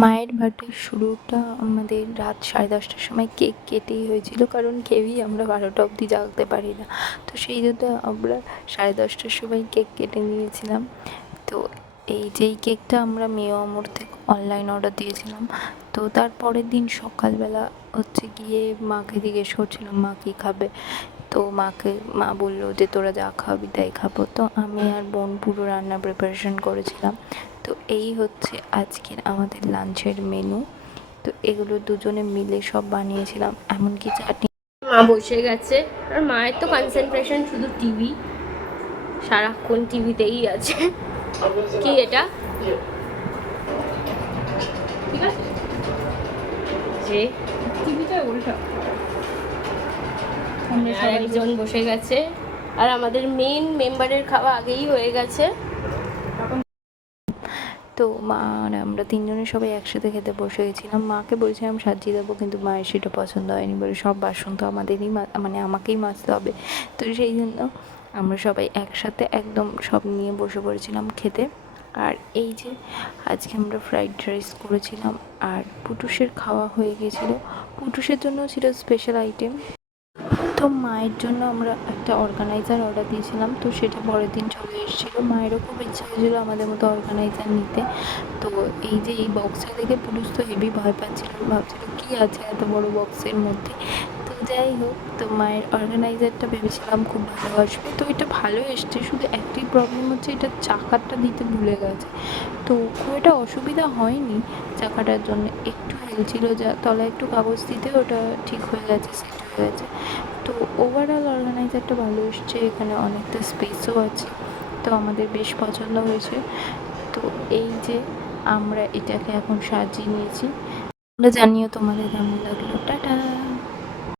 মায়ের বার্থডের শুরুটা আমাদের রাত 10:30টার সময় কেক কেটেই হয়েছিল, কারণ কেউই আমরা 12টা অবধি জাগতে পারি না। তো সেই জন্য আমরা 10:30টার সময় কেক কেটে নিয়েছিলাম। তো এই যেই কেকটা আমরা মেয়ো আমোর থেকে অনলাইন অর্ডার দিয়েছিলাম। তো তার পরের দিন সকালবেলা হচ্ছে গিয়ে মাকে জিজ্ঞেস করছিলাম মা কী খাবে। তো মা বললো যে তোরা যা খাবি তাই খাবো। তো আমি আর বোন পুরো রান্নার প্রিপারেশন করেছিলাম। তো এই হচ্ছে আজকের আমাদের লাঞ্চের মেনু। তো এগুলো দুজনে মিলে সব বানিয়েছিলাম, এমনকি চাটনি। মা বসে গেছে, আর মায়ের তো কনসেন্ট্রেশন শুধু টিভি, সারাক্ষণ টিভিতেই আছে। কি এটা ঠিক আছে যে টিভিটা উল্টা। আর একজন বসে গেছে, আর আমাদের মেন মেম্বারের খাওয়া আগেই হয়ে গেছে। তো মা আর আমরা তিনজনে সবাই একসাথে খেতে বসে গেছিলাম। মাকে বলেছিলাম সাজিয়ে দেবো, কিন্তু মায়ের সেটা পছন্দ হয়নি, বলে সব বাসন তো আমাদেরই মানে আমাকেই মাজতে হবে। তো সেই জন্য আমরা সবাই একসাথে একদম সব নিয়ে বসে পড়েছিলাম খেতে। আর এই যে আজকে আমরা ফ্রাইড রাইস করেছিলাম, আর পুটুসের খাওয়া হয়ে গেছিলো। পুটুসের জন্য ছিল স্পেশাল আইটেম। তো মায়ের জন্য আমরা একটা অর্গানাইজার অর্ডার দিয়েছিলাম, তো সেটা পরের দিন চলে এসেছিলো। মায়েরও খুব ইচ্ছা হয়েছিলো আমাদের মতো অর্গানাইজার নিতে। তো এই যে এই বক্সটা দেখে পুরুষ তো হেভি ভয় পাচ্ছিল, ভাবছিল কী আছে এত বড় বক্সের মধ্যে। তো যাই হোক, তো মায়ের অর্গানাইজারটা ভেবেছিলাম খুব ভালো আসবে। তো এটা ভালো এসছে, শুধু একটাই প্রবলেম হচ্ছে এটা চাকাটা দিতে ভুলে গেছে। তো খুব একটা অসুবিধা হয়নি চাকাটার জন্য, একটু হেলছিল, যা তলায় একটু কাগজ দিতে ওটা ঠিক হয়ে গেছে, সেট হয়ে গেছে। তো ওভারঅল অর্গানাইজারটা ভালো এসছে, এখানে অনেকটা স্পেসও আছে। তো আমাদের বেশ পছন্দ হয়েছে। তো এই যে আমরা এটাকে এখন সাজিয়ে নিয়েছি, তোমরা জানিও তোমাদের কেমন লাগলো।